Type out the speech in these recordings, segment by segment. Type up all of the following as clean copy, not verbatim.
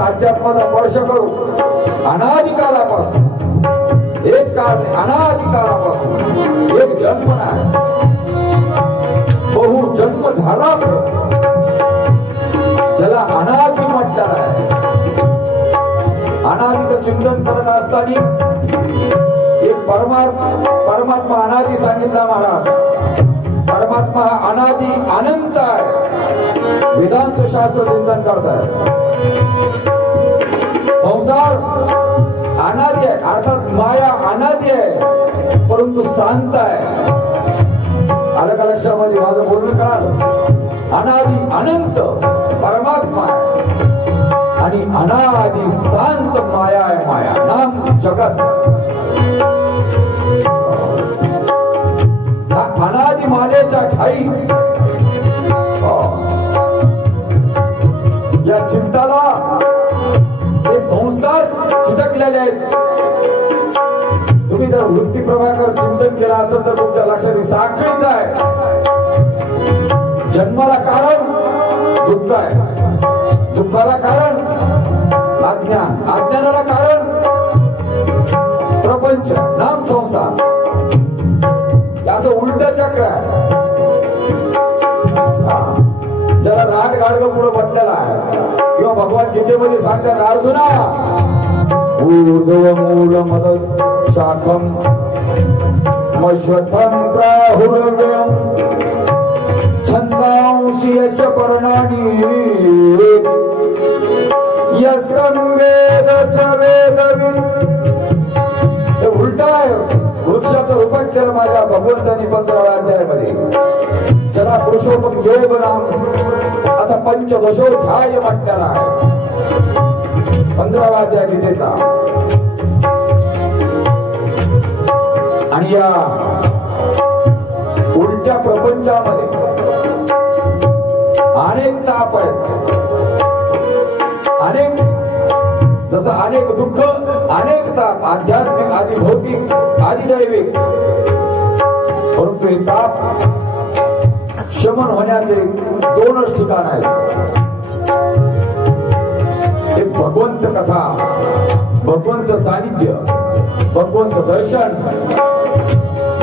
अध्यात्माचा स्पर्श करू अनादिकालापासून एक काळ अनादिकालापासून एक जन्म नाही बहु जन्म झाला ज्याला अनादि म्हटलं आहे. अनादिचं चिंतन करत असताना एक परमात्मा अनादि सांगितला महाराज. परमात्मा हा अनादि अनंत आहे. वेदांत शास्त्र चिंतन करताय. संसार अनादि आहे अर्थात माया अनादि आहे परंतु शांत आहे. आलं का लक्षामध्ये माझं बोलणं कळालं. अनादि अनंत परमात्मा आहे आणि अनादि शांत माया आहे. माया नाम जगत. अनादि मालेच्या ठाई या चिंताला हे संस्कार चिटकलेले आहेत. तुम्ही जर वृत्ती प्रभाकर चिंतन केलं असेल तर तुमच्या लक्षात साखळीच आहे. जन्माला कारण दुःख आहे. दुःखाला कारण अज्ञान. अज्ञानाला कारण प्रपंच नाम संसार. असं उलट चक्र आहे. ज्याला राग गाडग पुढे बसलेला आहे किंवा भगवान गीतेमध्ये सांगतात अर्जुना ऊर्ध्व मूल मद शाखम मश्वथं प्राहुरव्यं छंदांसी यस्य पर्णानि यस्तं वेद स वेदवित्. हे उलट आहे. वृक्षाचं रूपात केलं माझ्या भगवंतांनी 15व्या अध्यायामध्ये. ज्याला पुरुषोत्तम योग नाम आता पंचदशोध्याय म्हटलेला आहे 15वा अध्याय गीतेचा. आणि या उलट्या प्रपंचामध्ये अनेक ताप आहेत. अनेक जसं अनेक दुःख अनेक ताप आध्यात्मिक आदि भौतिक आदि दैविक. परंतु हे ताप शमन होण्याचे दोनच ठिकाण आहेत. एक भगवंत कथा भगवंत सानिध्य भगवंत दर्शन.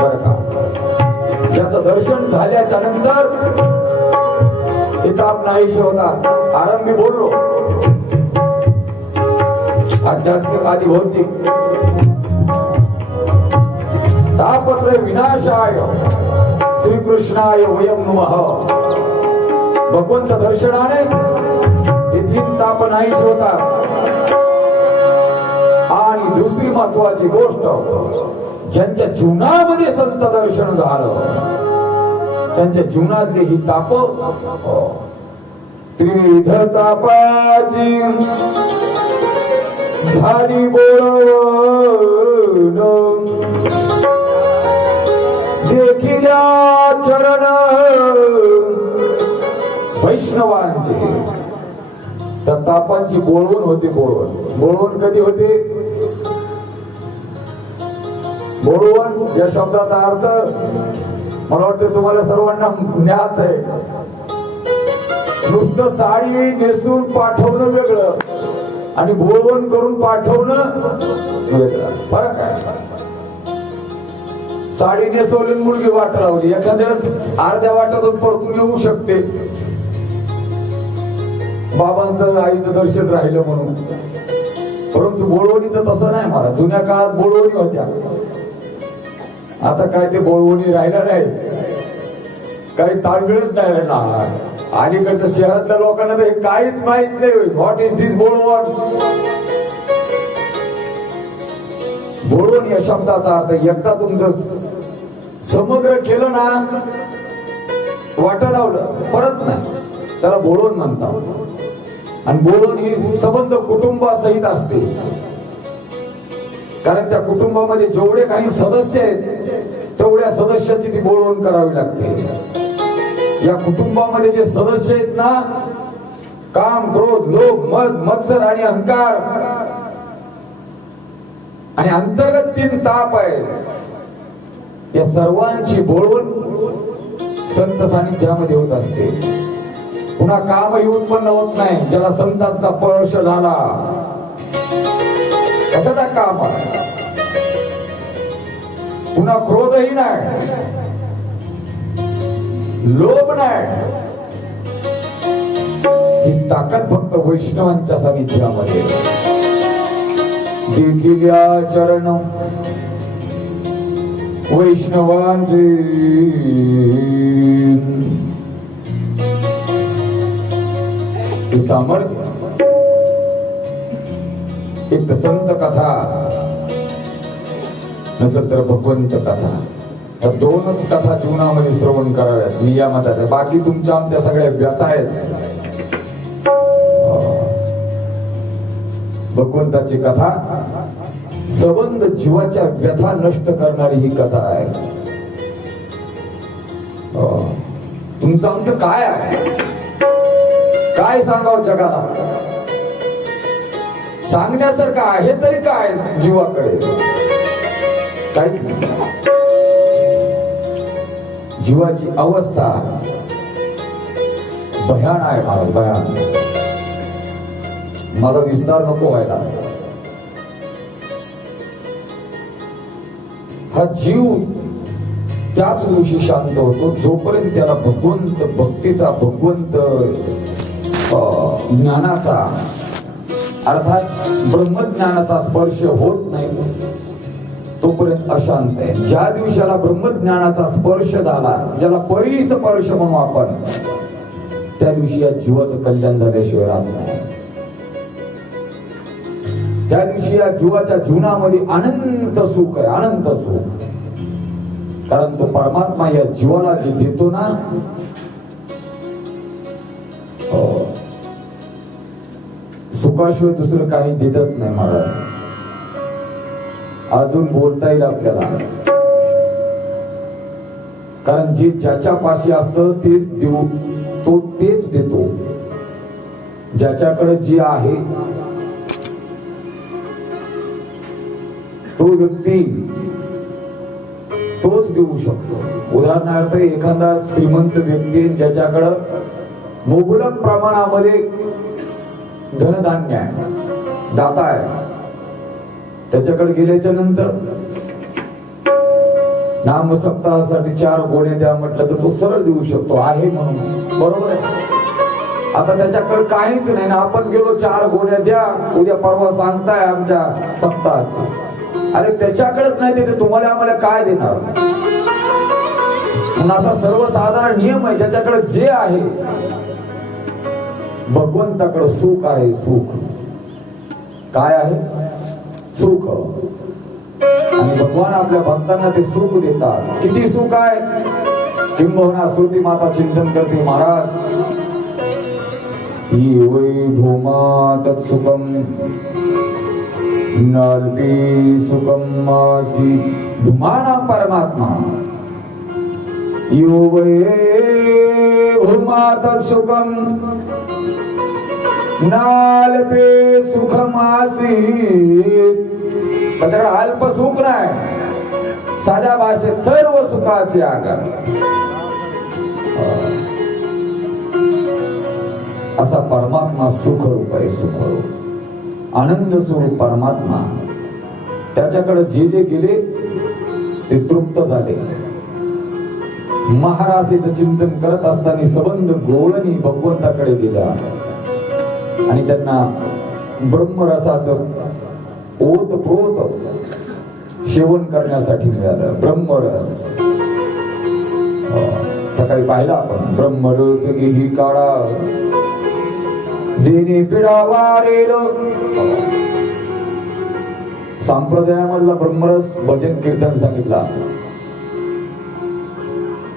बरं का ज्याचं दर्शन झाल्याच्या नंतर हे ताप नाहीसे होतात. आरंभी बोललो आध्यात्मिक आदि भौतिक. तापत्र विनाशाय श्रीकृष्णाय वयं नमः. भगवंत दर्शनाने हे 3 ताप नाहीसे होतात. आणि दुसरी महत्वाची गोष्ट ज्यांच्या जीवनामध्ये संत दर्शन झालं त्यांच्या जीवनातले ही ताप त्रिविध तापाची झाली बोलवण बोळवण वैष्णवांचे. तर तापांची बोळवण होते. बोळवण कधी होते? बोळवण या शब्दाचा अर्थ मला वाटतं तुम्हाला सर्वांना ज्ञात आहे. नुसतं साडी नेसून पाठवणं वेगळं आणि बोळवण करून पाठवणं वेगळं. फरक आहे. साडी नेसवली मुलगी वाट लावली, एखाद्या अर्ध्या वाटातून परतून येऊ शकते, बाबांचं आईचं दर्शन राहिलं म्हणून. परंतु बोळवणीचं तसं नाही. मला जुन्या काळात बोळवणी होत्या, आता काय ते बोळवणी राहिलं नाही, काही ताळमेळच नाही राहिला. अलीकडच्या शहरातल्या लोकांना तर हे काहीच माहित नाही. व्हॉट इज दिस बोळवण? बोळवण या शब्दाचा अर्थ एकदा तुमचं समग्र केलं ना, वाट लावलं परत नाही, त्याला बोळवण म्हणतात. आणि बोळवण ही संबंध कुटुंबासहित असते. कारण त्या कुटुंबामध्ये जेवढे काही सदस्य आहेत तेवढ्या सदस्याची ती बोळवण करावी लागते. या कुटुंबामध्ये जे सदस्य आहेत ना, काम, क्रोध, लोभ, मद, मत्सर आणि अहंकार आणि अंतर्गत 3 ताप आहेत, या सर्वांची बोळवण संत सानिध्यामध्ये होत असते. पुन्हा कामही उत्पन्न होत नाही. ज्याला संतांचा स्पर्श झाला कशाचा काम आहे. पुन्हा क्रोधही नाही, लोभ नाही. ही ताकद फक्त वैष्णवांच्या सानिध्यामध्ये. देखिल्या चरण वैष्णवांचे सामर्थ्य. एक तर संत कथा, नसेल तर भगवंत कथा. या 2च कथा जीवनामध्ये श्रवण कराव्यात. मी या मतात आहे. बाकी तुमच्या आमच्या सगळ्या व्यथा आहेत. भगवंताची कथा संबंध जीवाच्या व्यथा नष्ट करणारी ही कथा आहे. तुमचं आमचं काय आहे? काय सांगावं जगाला? सांगण्यासारखं आहे तरी काय जीवाकडे? काहीच नाही. जीवाची अवस्था भयान आहे. महाराज भयान. माझा विस्तार नको व्हायला. हा जीव त्याच दिवशी शांत होतो जोपर्यंत त्याला भगवंत भक्तीचा, भगवंत ज्ञानाचा अर्थात ब्रह्मज्ञानाचा स्पर्श होत नाही, तोपर्यंत अशांत आहे. ज्या दिवसाला ब्रह्मज्ञानाचा स्पर्श झाला, ज्याला परिस्पर्श म्हणू आपण, त्या दिवशी या जीवाचं कल्याण झाल्याशिवाय राहत नाही. त्या दिवशी या जीवाच्या जीवनामध्ये अनंत सुख आहे, अनंत सुख. कारण तो परमात्मा या जीवाला जे देतो ना, सुखाशिवाय दुसरं काही देतच नाही. मला अजून बोलता येईल आपल्याला. कारण जे ज्याच्या पाशी असतं तेच देऊ, तो तेच देतो. ज्याच्याकडे जे आहे तो व्यक्ती तोच देऊ शकतो. उदाहरणार्थ एखादा श्रीमंत व्यक्ती ज्याच्याकडं मुबलक प्रमाणामध्ये धनधान्य आहे, दाता आहे, त्याच्याकडे गेल्याच्या नंतर नाम सप्ताहासाठी 4 गोण्या द्या म्हटलं तर तो सरळ देऊ शकतो, आहे म्हणून. बरोबर आहे. आता त्याच्याकडे काहीच नाही ना, आपण गेलो 4 गोण्या द्या, उद्या परवा सांगताय आमच्या सप्ताहाची. अरे त्याच्याकडेच नाही ते तुम्हाला आम्हाला काय देणार? म्हणून असा सर्वसाधारण नियम आहे, ज्याच्याकडे जे आहे. भगवंताकडे सुख आहे. सुख काय आहे? सुख. आणि भगवान आपल्या भक्तांना ते सुख देतात. किती सुख आहे? किंबहुना श्रुती माता चिंतन करते, महाराज ही वै भूमा तत्सुखम नाल्पी सुखम मासी. भूमा नाम परमात्मा. युवये भूमात सुखम नालपे सुखमासी. त्याच्याकडे अल्प सुख नाही, साध्या भाषेत सर्व सुखाचे आकार. असा परमात्मा सुखरूप आहे, सुखरूप आनंद स्वरूप परमात्मा. त्याच्याकडे जे जे गेले ते तृप्त झाले. महारासेचं चिंतन करत असताना सबंध गोळणी भगवंताकडे गेल्या आणि त्यांना ब्रह्मरसाचं ओतप्रोत सेवन करण्यासाठी मिळालं. ब्रह्मरस सकाळी पाहिला आपण. ब्रह्मरस घेही काळा जेने पिढा वारेल. संप्रदायामधला ब्रह्मरस भजन कीर्तन सांगितला.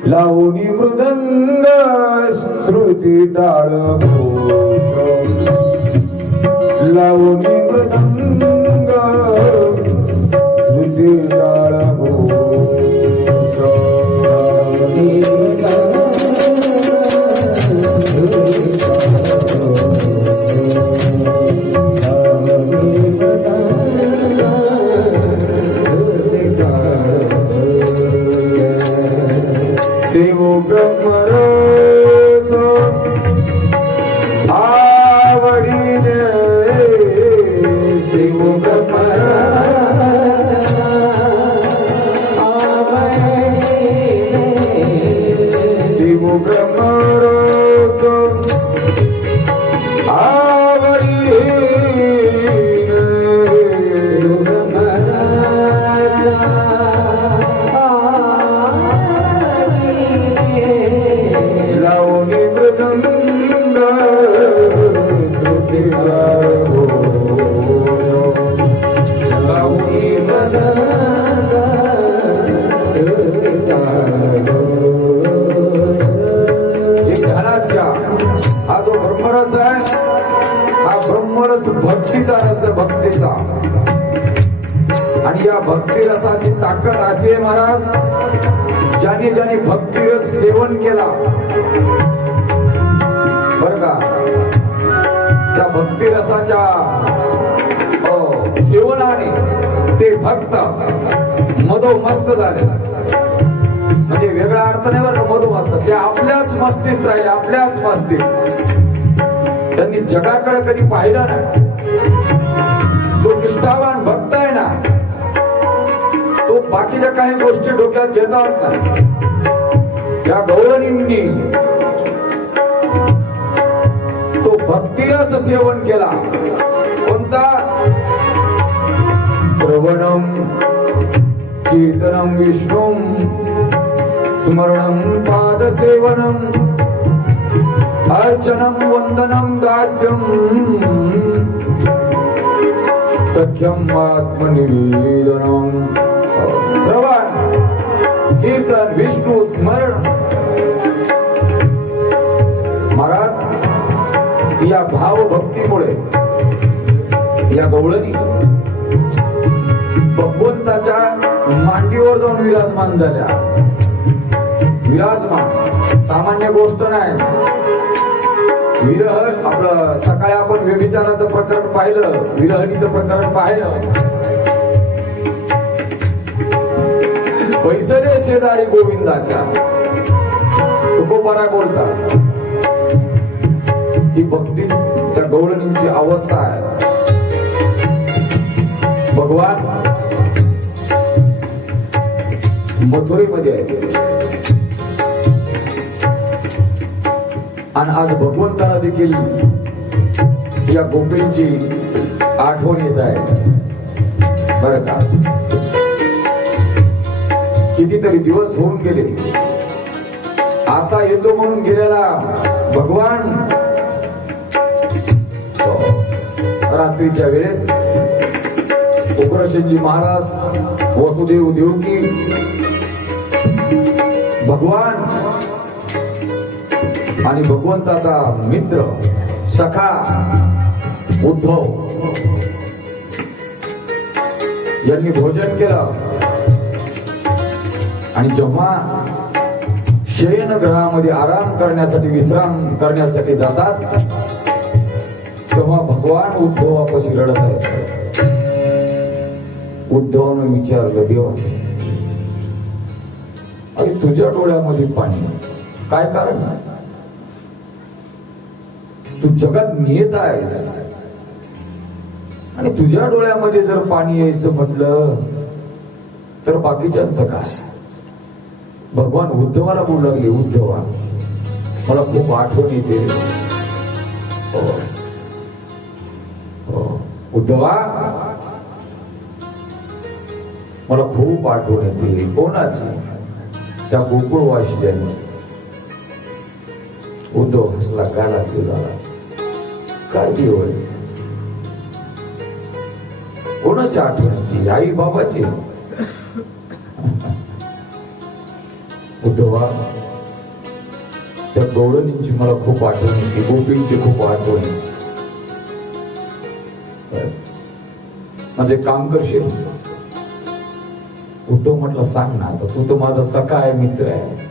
लावणी मृदंग श्रुती टाळ घोष, लावणी मृदंग श्रुती टाळ घोष. भक्तीचा रस, भक्तीचा. आणि या भक्ती रसाची ताकद अशी आहे महाराज, ज्याने ज्याने भक्तिरस सेवन केला बर का, त्या भक्ती रसाच्या सेवनाने ते भक्त मधोमस्त झाले. म्हणजे वेगळा अर्थ नाही बरं का मधोमस्त, ते आपल्याच मस्तीत राहिले, आपल्याच मस्तीत. त्यांनी जगाकडे कधी पाहिलं नाही. जो निष्ठावान भक्त आहे ना, तो बाकीच्या काही गोष्टी डोक्यात घेतात नाही. त्या गौरणींनी तो भक्तिरस सेवन केला. कोणता? श्रवणम कीर्तनम विष्णुम स्मरणम पादसेवनम अर्चनम वंदनम दास्यम सख्यम आत्मनिवेदनम. श्रवण कीर्तन विष्णू स्मरण. महाराज या भावभक्तीमुळे या गवळणी भगवंताच्या मांडीवर जाऊन विराजमान झाल्या. विराजमान सामान्य गोष्ट नाही. विरह आपलं सकाळी आपण व्यभिचाराचं प्रकरण पाहिलं, विरहणीचं प्रकरण पाहिलं. पैसरे शेजारी गोविंदाच्या तुकोबारा बोलतात ही भक्ती त्या गवळणींची अवस्था आहे. भगवान मथुरेमध्ये आहे आणि आज भगवंताला देखील या गोपींची आठवण येत आहे बरं का. कितीतरी दिवस होऊन गेले, आता येतो म्हणून गेलेला भगवान रात्रीच्या वेळेस उग्रसेनजी महाराज, वसुदेव देवकी, भगवान आणि भगवंताचा मित्र सखा उद्धव यांनी भोजन केलं. आणि जेव्हा शयनगृहामध्ये आराम करण्यासाठी विश्राम करण्यासाठी जातात, तेव्हा भगवान उद्धवापाशी रडत आहेत. उद्धवानं विचारलं, देवा अरे तुझ्या डोळ्यामध्ये पाणी, काय कारण? तू जगात नियत आहेस आणि तुझ्या डोळ्यामध्ये जर पाणी यायचं म्हटलं तर बाकीच्यांचं काय? भगवान उद्धवाला बोलू लागले, उद्धवा मला खूप आठवण येते. उद्धवा मला खूप आठवण येते. कोणाची? त्या गोकुळवासियांनी. उद्धव हसला, गाला झाला, काय देव आहे? कोणाची आठवण? आई बाबाची. उद्धवा त्या गवळणींची मला खूप आठवण येते, गोपींची खूप आठवण येते. माझे काम करशील? उद्धव म्हटलं, सांग ना, आता तू तर माझा सखा आहे, मित्र आहे,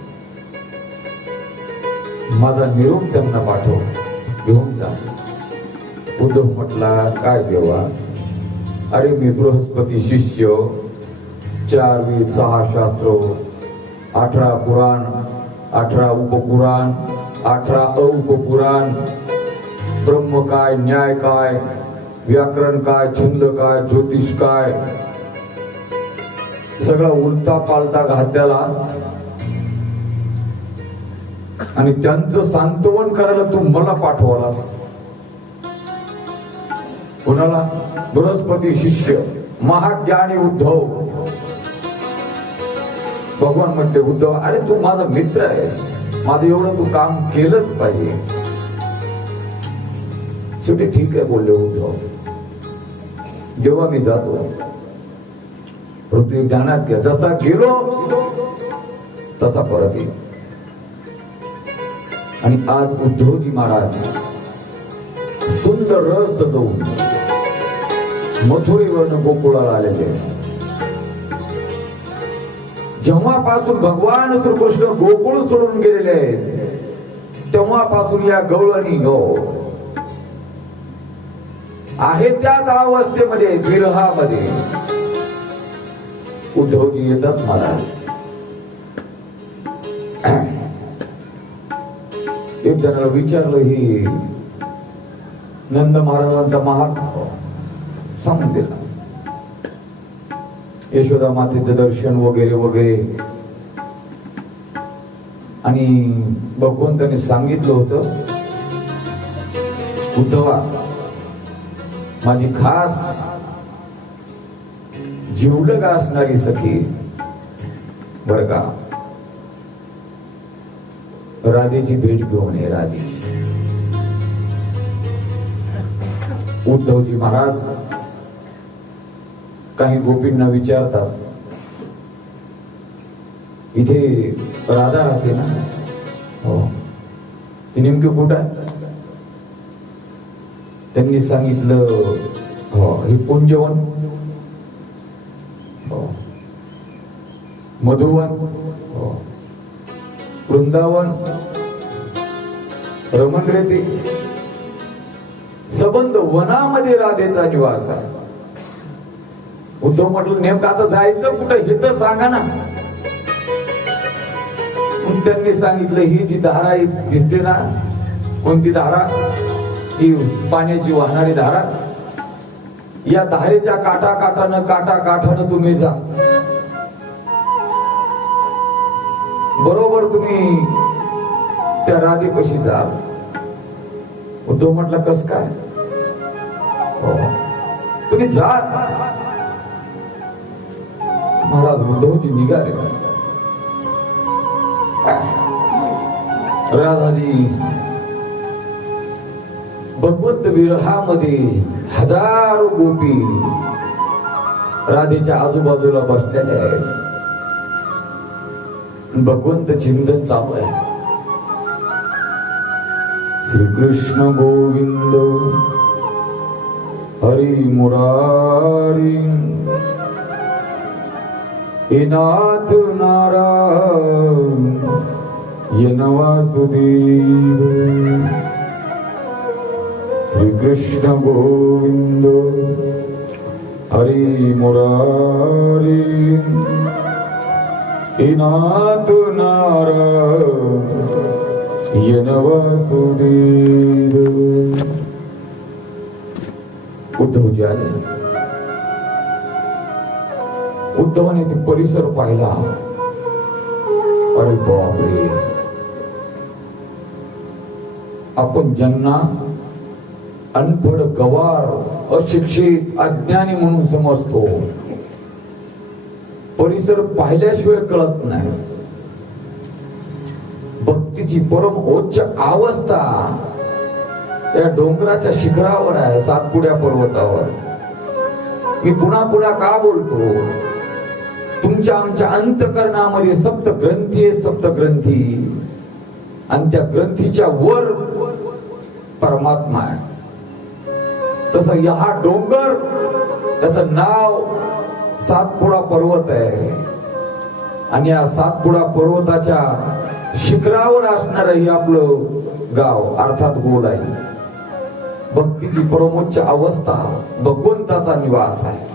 माझा निरोप त्यांना पाठव, घेऊन जा. उद्धव म्हटला, काय देवा, अरे मी बृहस्पती शिष्य, 4 वेद, 6 शास्त्र, 18 पुराण, 18 उपपुराण, 18 उपपुराण, ब्रह्म काय, न्याय काय, व्याकरण काय, छंद काय, ज्योतिष काय, सगळा उलटा पालटा घातल्याला आणि त्यांचं सांत्वन करायला तू मला पाठवलास. कोणाला? बृहस्पती शिष्य, महाज्ञानी उद्धव. भगवान म्हणते, उद्धव अरे तू माझा मित्र आहेस, माझं एवढं तू काम केलंच पाहिजे. शेवटी ठीक आहे बोलले उद्धव, जेव्हा मी जातो, परंतु एक ध्यानात घ्या, जसा गेलो तसा परत येईल. आणि आज उद्धवजी महाराज सुंदर रस सजवून मथुरेवरनं गोकुळाला आलेले. जेव्हापासून भगवान श्रीकृष्ण गोकुळ सोडून गेलेले आहेत, तेव्हापासून या गवळणी आहे त्याच अवस्थेमध्ये, विरहामध्ये. उद्धवजी येतात महाराज. एक जणाला विचारलं, ही नंद महाराजांचा महात्मा सांगून दिला. यशोदा मातेचं दर्शन वगैरे वगैरे. आणि भगवंताने सांगितलं होतं, उद्धवा माझी खास जिवलग असणारी सखी बर का, राधेची भेट घेऊन ये. राधेची. उद्धवजी महाराज काही गोपींना विचारतात, इथे राधा राहते ना? हो. ती नेमकी कुठं आहे? त्यांनी सांगितलं, हो हे कुंजवन, हो मधुवन, हो वृंदावन, रमण रेती, सबंध वनामध्ये राधेचा निवास आहे. उद्धव म्हटलं, नेमकं आता जायचं कुठं हे तर सांगा ना. त्यांनी सांगितलं, ही जी धारा दिसते ना, कोणती धारा? ही पाण्याची वाहणारी धारा. या धारेच्या काठानं तुम्ही जा, बरोबर तुम्ही त्या राधेपाशी जा. उद्धव म्हटलं, कस काय? हो तुम्ही जा. महाराज उद्धवजी निघाले. राधाजी भगवंत विरहामध्ये हजारो गोपी राधेच्या आजूबाजूला बसलेले आहेत. भगवंत चिंतन चालू आहे. श्रीकृष्ण गोविंद हरी मुरारी, हे नाथ नारायण वासुदेव श्री कृष्ण गोविंद हरि मुरारी नाथ नारायण वासुदेव. उद्धवजी आले. उद्धवाने ते परिसर पाहिला. अरे बापरे, आपण ज्यांना अनपढ, गवार, अशिक्षित, अज्ञानी म्हणून समजतो, परिसर पाहिल्याशिवाय कळत नाही. भक्तीची परम उच्च अवस्था या डोंगराच्या शिखरावर आहे, सातपुड्या पर्वतावर. मी पुन्हा पुन्हा का बोलतो? तुमच्या आमच्या अंतकरणामध्ये सप्त ग्रंथी आहेत, सप्त ग्रंथी, आणि त्या ग्रंथीच्या वर परमात्मा आहे. तसं हा डोंगर, त्याचं नाव सातपुडा पर्वत आहे, आणि या सातपुडा पर्वताच्या शिखरावर असणार हे आपलं गाव, अर्थात गोलाई. भक्तीची परमोच्च अवस्था, भगवंताचा निवास आहे.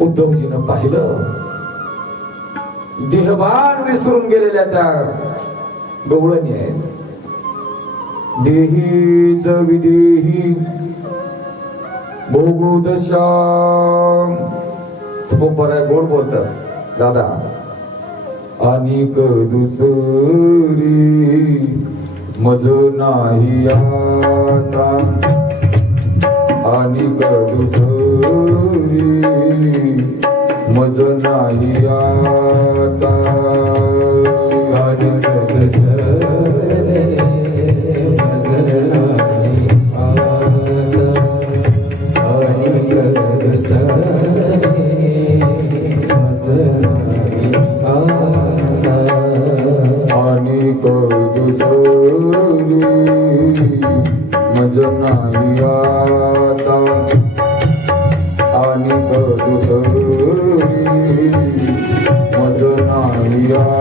उद्धवजीनं पाहिलं, देहभान विसरून गेलेल्या त्या गवळणी आहेत. देहीच विदेही भोगोदशा. खूप बरं गोड बोलतात दादा. अनिक दुसरी मज नाही आता, अनिक दुसरी मज नाही आता, अनिक दुसरी मज नाही आता, अनिक दुसरी मज नाही आता, अनिक दुसरी मज नाही आता, अनिक दुसरी मज नाही आता, अनिक दुसरी मज नाही आता, अनिक दुसरी मज नाही आता.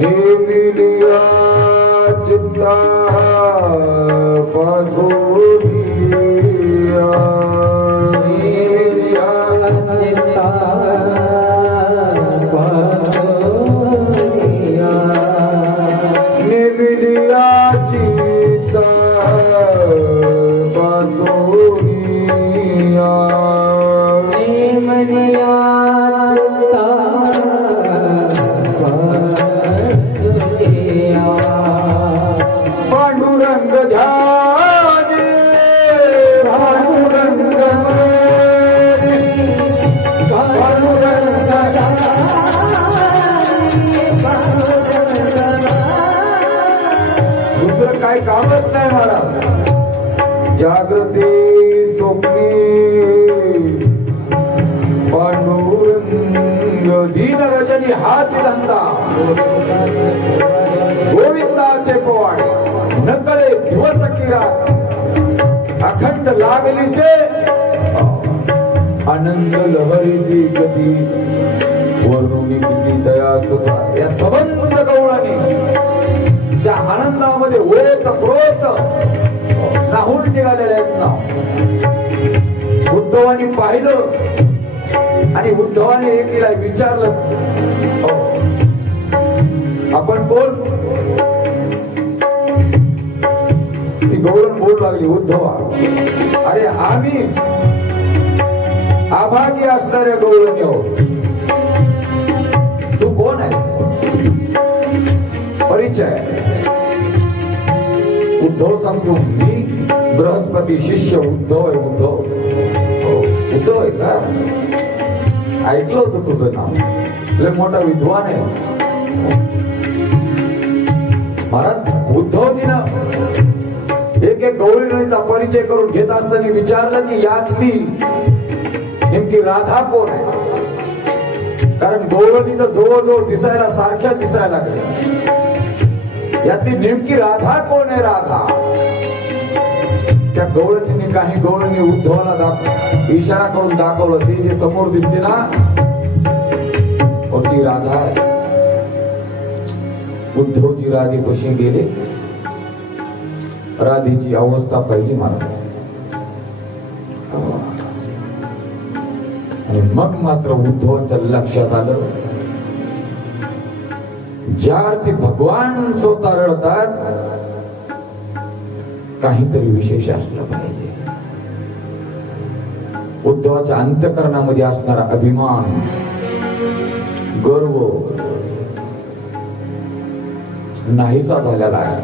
नेमिलिया चित्ता पासोनिया, नेमिलिया चित्ता पासोनिया, नेमिलिया चित्ता पासोनिया, नेमिलिया चित्ता पासोनिया. पांडुरंग ध्याने, पांडुरंग पांडुरंग दुसरं काय कामच नाही मला. जागृती स्वप्नी पांडुरंग, दीन रजनी हाच धंदा, गोविंदाचे पोवाडे नकळे दिवस किरा, अखंड लागली से आनंद लहरीची गती, वर्णुनी किती दया सुद्धा. या सबंध गवळणी त्या आनंदामध्ये ओत प्रोत नाहून निघालेले आहेत ना. उद्धवानी पाहिलं आणि उद्धवाने एकीला विचारलं, आपण कोण? ती गौरव बोलू लागली, उद्धवा, अरे आम्ही आभागी असणाऱ्या गौरवणी आहोत. तू कोण आहे? परिचय. उद्धव सांगतो, मी बृहस्पती शिष्य उद्धव आहे. उद्धव, उद्धव आहे का? ऐकलं होतं तुझं नाव, लय मोठा विद्वान आहे. महाराज, उद्धवजीनं एक एक गौरीचा परिचय करून घेत असताना विचारलं की यातली नेमकी राधा कोण आहे? कारण गौरणी तर जवळजवळ दिसायला सारख्या दिसायला लागल्या. यातली नेमकी राधा कोण आहे? राधा त्या गौरणीने काही गौरणी उद्धवाला इशारा करून दाखवलं. ती जे समोर दिसते ना ती राधा आहे. उद्धवजी राधेपाशी गेले. राधेची अवस्था पहिली महाराज. आणि मग मात्र उद्धवाच्या लक्षात आलं ज्या अर्थी भगवान स्वतः रडतात काहीतरी विशेष असलं पाहिजे. उद्धवाच्या अंतःकरणामध्ये असणारा अभिमान, गर्व नाहीसा झालेला आहे.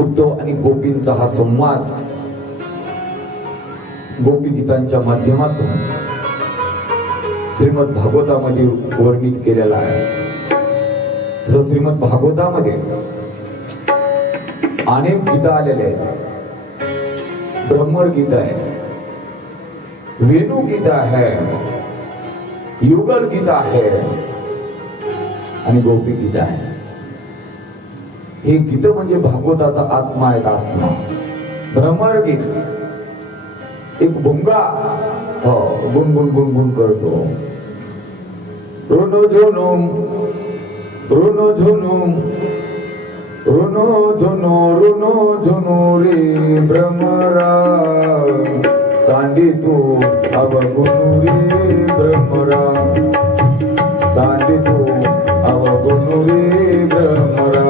उद्धव आणि गोपींचा हा संवाद गोपी गीतांच्या माध्यमातून श्रीमद भागवतामध्ये वर्णित केलेला आहे. तसं श्रीमद भागवतामध्ये अनेक गीता आलेले आहेत. ब्रह्मर गीता आहे, वेणु गीता आहे, युगल गीता आहे आणि गोपी गीता आहे. हे गीत म्हणजे भागवताचा आत्मा आहे. आत्मा भ्रमर गीत एक भुंगा गुणगुण गुणगुण करतो. रुनो झुनुम रुनो झुनुम रुनो झुनो रुनो झुनो रे भ्रमरा सांडी तू अवगुणू रे भ्रमरा सांडी तू अवगुणू रे भ्रमरा.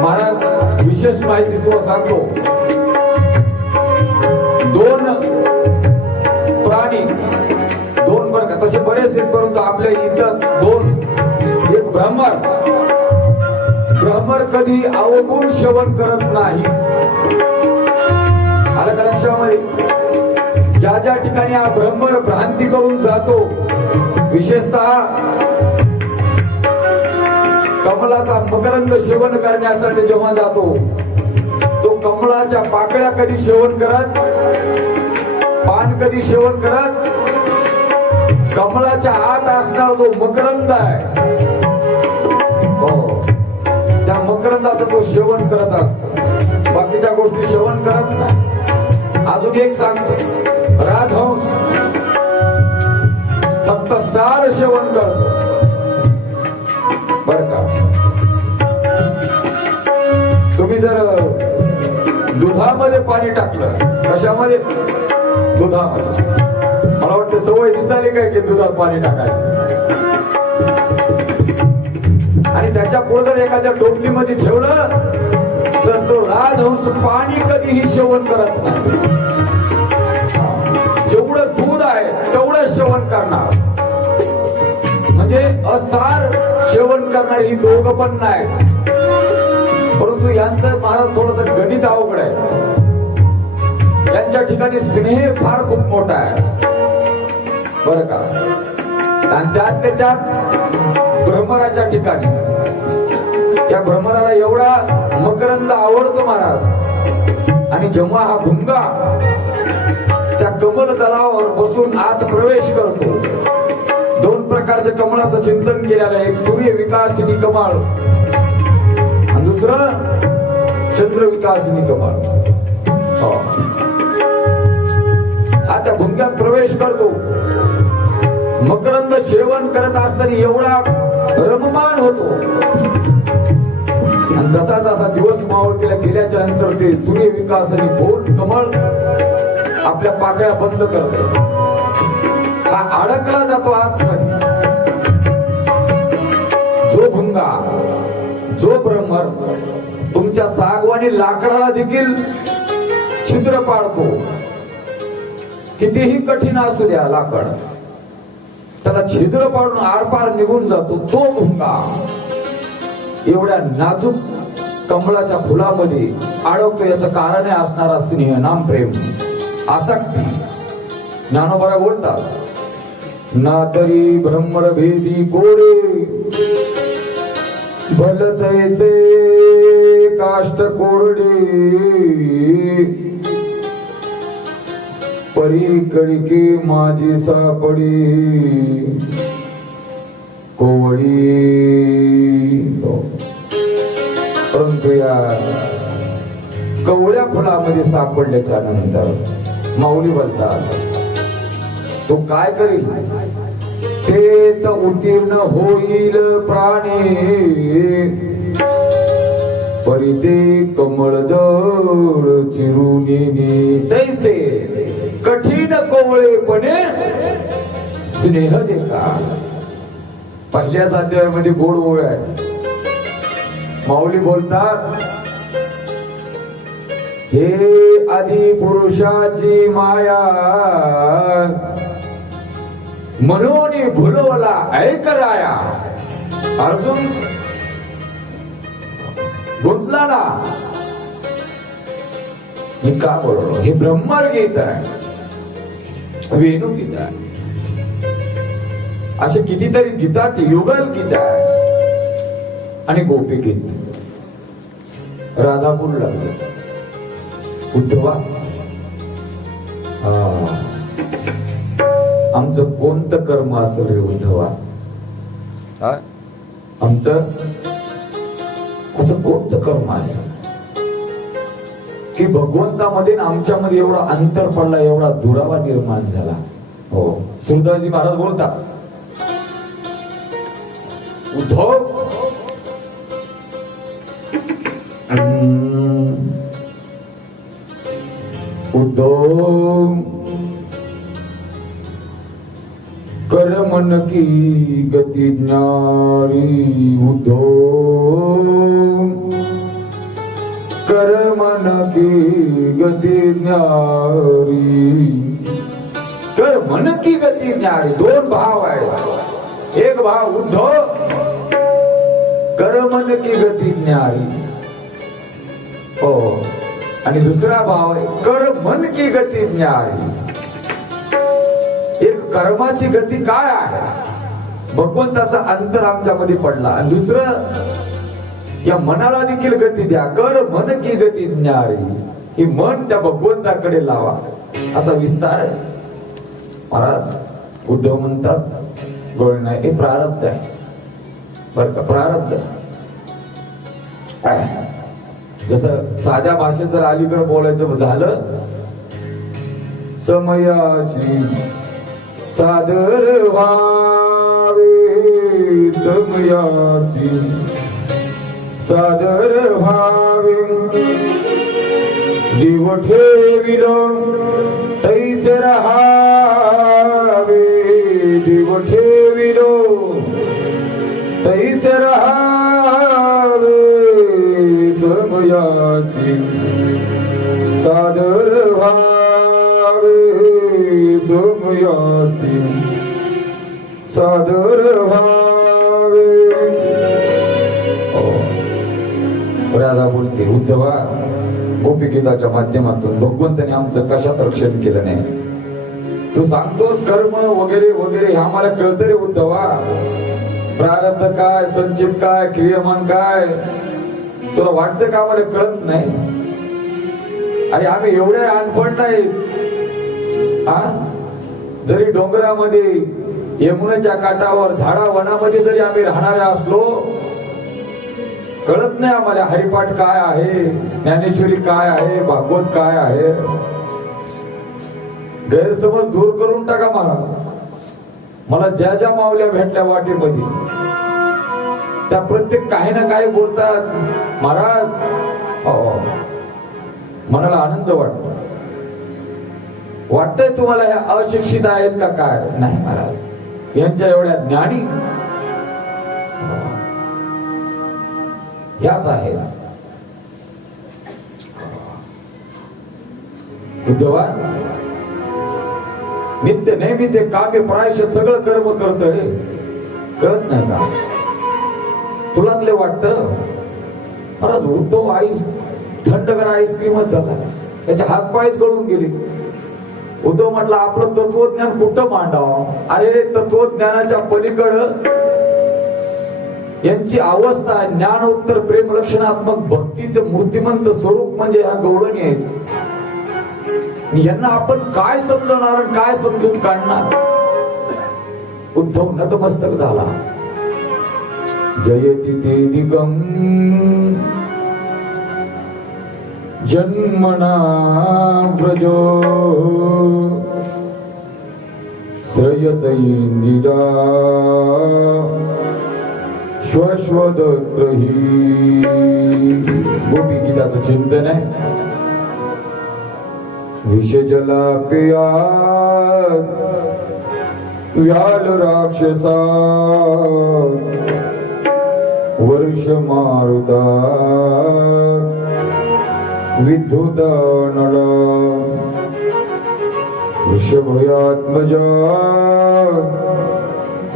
महाराज विशेष माहिती तुला सांगतो. दोन प्राणी, दोन वर्ग तसे बरेच आहेत, परंतु आपल्या इथं दोन. एक ब्राह्मण, ब्राह्मण कधी अवगुण श्रवण करत नाही. आलं का लक्षामध्ये? ज्या ज्या ठिकाणी हा ब्रह्मर भ्रांती करून जातो, विशेषतः कमलाचा मकरंद सेवन करण्यासाठी जेव्हा जातो, तो कमळाच्या पाकळ्या कधी सेवन करत, पान कधी सेवन करत, कमळाच्या आत असणारा जो मकरंद आहे, हो त्या मकरंदाचा तो सेवन करत असतो, बाकीच्या गोष्टी सेवन करत नाही. अजून एक सांगतो, राजहंस फक्त सार सेवन करतो बर का. तुम्ही जर दुधामध्ये पाणी टाकलं, कशामध्ये? दुधामध्ये. मला वाटतं सवय दिसायली काय की दुधात पाणी टाकायचं, आणि त्याच्या पुढे जर एखाद्या टोपलीमध्ये ठेवलं तर तो राजहंस पाणी कधीही सेवन करत नाही. जेवढं दूध करणारे ही दोघं पण नाही, परंतु यांचं महाराज थोडस गणित अवघड आहे. यांच्या ठिकाणी स्नेह फार खूप मोठा आहे बर का. आणि त्यात भ्रमराच्या ठिकाणी या भ्रमराला एवढा मकरंद आवडतो महाराज. आणि जेव्हा हा भुंगा त्या कमल तलावावर बसून आत प्रवेश करतो, दोन प्रकारच्या कमळाचं चिंतन केलेलं आहे. एक सूर्य विकासिनी कमळ आणि दुसरं चंद्र विकासिनी कमळ. हा त्या भुंग्यात प्रवेश करतो. मकरंद सेवन करत असताना एवढा रममान होतो. आणि जसा जसा दिवस मावळतीला गेल्याच्या नंतर ते सूर्य विकासिनी गोल कमळ आपल्या पाकळ्या बंद करतो. हा अडकला जातो आतमध्ये. जो भुंगा, जो भ्रमर तुमच्या सागवानी लाकडाला देखील छिद्र पाडतो, कितीही कठीण असू द्या लाकड, त्याला छिद्र पाडून आरपार निघून जातो. तो भुंगा एवढ्या नाजूक कमळाच्या फुलामध्ये अडकतो. याचं कारण आहे असणारा स्नेह, नाम, प्रेम, आसक्ती. ज्ञानोबा बोलतात, ना तरी भ्रमर भेदी कोडे, भल तैसे काष्ट कोरडे, परी कळिके माझी सापडी कोवळी. परंतु या कवळ्या फुलामध्ये सापडल्याच्या नंतर माऊली बोलतात, तो काय करील ते तर उत्तीर्ण होईल प्राणी, परी ते कमळदळ चिरून तैसे कठीण कोवळेपणे स्नेह देता. पहिल्याच अध्यायामध्ये गोड ओळ आहे. माऊली बोलतात, हे आदि पुरुषाची माया म्हणून भुलवला ऐकराया. अर्जुन गुंतला ना, मी का बोललो. हे ब्रह्मर गीत आहे, वेणू गीत आहे, असे कितीतरी गीताचे युगल गीत आहे. आणि गोपी गीत राधापूर लागले. उद्धवा आमचं कोणतं कर्म असेल रे उद्धवा, आमचं असं कोणतं कर्म असेल की भगवंतामध्ये आमच्यामध्ये एवढा अंतर पडला, एवढा दुरावा निर्माण झाला. हो, सुरदासजी महाराज बोलतात, उद्धव उद्धव कर मन की गति न्यारी, उद्धव कर मन की गति न्यारी. कर मन की गति न्यारी. दोन भाव आहेत. एक भाव उद्धव कर मन की गति न्यारी, हो, आणि दुसरा भाव आहे कर मन की गति न्यारी. एक कर्माची गती काय आहे, भगवंताचा अंतर आमच्यामध्ये पडला. आणि दुसरं या मनाला देखील गती द्या, कर मन की गती न्यारी. ही मन त्या भगवंताकडे लावा, असा विस्तार आहे. महाराज उद्धव म्हणतात गोळ नाही, हे प्रारब्ध आहे बर का. प्रारब्ध जसं साध्या भाषेत जर अलीकडे बोलायचं झालं, समयाची सादर व्हावे, समयाची सादर व्हावे, जीव ठेविल तैसे रहावे, जीव ठेविल तैसे रहावे, समयाची सादर व्हावे, समयाची सादर व्हावे. राधा बोलते, उद्धवा गोपिकेताच्या माध्यमातून भगवंताने आमचं कशात रक्षण केलं नाही. तू सांगतोस कर्म वगैरे वगैरे हे आम्हाला कळतं रे उद्धवा. प्रारब्ध काय, संचित काय, क्रियमान काय, तुला वाटतं का आम्हाला कळत नाही? अरे आम्ही एवढे अनपढ नाही. जरी डोंगरामध्ये, यमुनेच्या काठावर, झाडा वनामध्ये जरी आम्ही राहणारे असलो, कळत नाही आम्हाला हरिपाठ काय आहे, ज्ञानेश्वरी काय आहे, भागवत काय आहे. गैरसमज दूर करून टाका. मला ज्या ज्या मावल्या भेटल्या वाटेमध्ये, त्या प्रत्येक काही ना काही बोलतात. महाराज मनाला आनंद वाटतो. वाटतंय तुम्हाला ह्या अशिक्षित आहेत का काय? नाही महाराज, यांच्या एवढ्या ज्ञानी ह्याच आहे. उद्धवा नित्य नैमित्य कामे प्रायश्चित सगळं कर्म करतोय, कळत नाही का? तुलाच वाटतं. महाराज उद्धव आईस थंडगार आईस्क्रीमच झाला, त्याचे हातपायच गळून गेले. उद्धव म्हटलं आपलं तत्वज्ञान कुठं मांडावं? अरे तत्वज्ञानाच्या पलीकडं यांची अवस्था ज्ञानोत्तर प्रेम लक्षणात्मक भक्तीचं मूर्तिमंत स्वरूप म्हणजे ह्या गवळणी आहेत. यांना आपण काय समजणार, काय समजून काढणार? उद्धव नतमस्तक झाला. जयति तेदिकं जन्मना व्रजो श्रयत इंदिरा श्वश्वदत्र हि. गोपी गीताचं चिंतन आहे. विषजला पेयात व्याल राक्षसा वर्ष मारुता विद्युत नला वृषभयात्मजा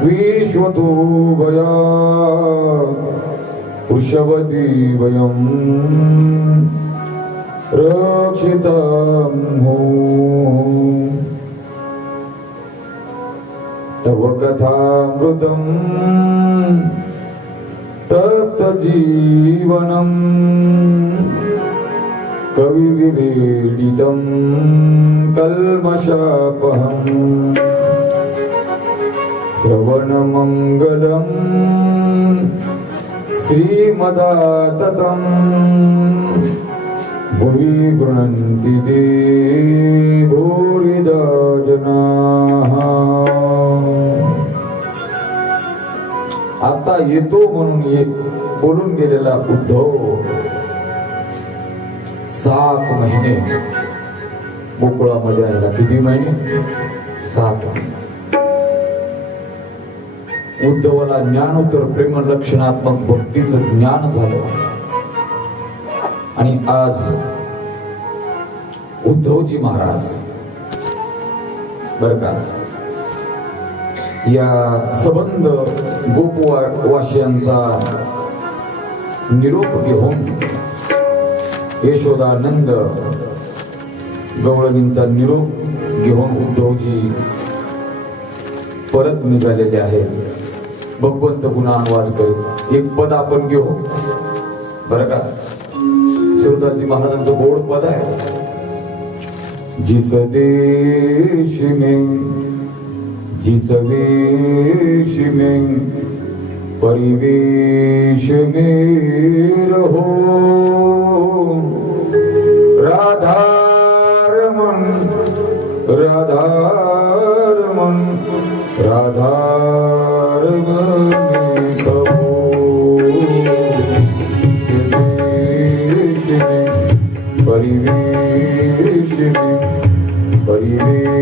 विश्वतो भया वृषभती वयम् रक्षितं हो. तव कथामृतं तप्त जीवनं कवि विवेडितं कल्मषापहं. श्रवणमङ्गलं श्रीमदाततं भुवि गृह्णन्ति ते भूरिदा जनाः. आता येतो म्हणून बोलून गेलेला उद्धव 7 महिने गोकुळामध्ये राहिला. किती महिने? 7 महिने. उद्धवाला ज्ञानोत्तर प्रेम लक्षणात्मक भक्तीचं ज्ञान झालं. आणि आज उद्धवजी महाराज बर का या सबंध गोपवासियांचा निरोप घेऊन, यशोदानंद गवळणींचा निरोप घेऊन उद्धवजी परत निघालेले आहे. भगवंत पुन्हा अनुवाद करू. एक पद आपण घेऊ बरं का. शिवदासजी महाराजांचं गोड पद आहे. जिस देश में जिस वेश में परिवेश में रहो, राधारमण राधारमण राधारमण कहो. परिवेश में परिवेश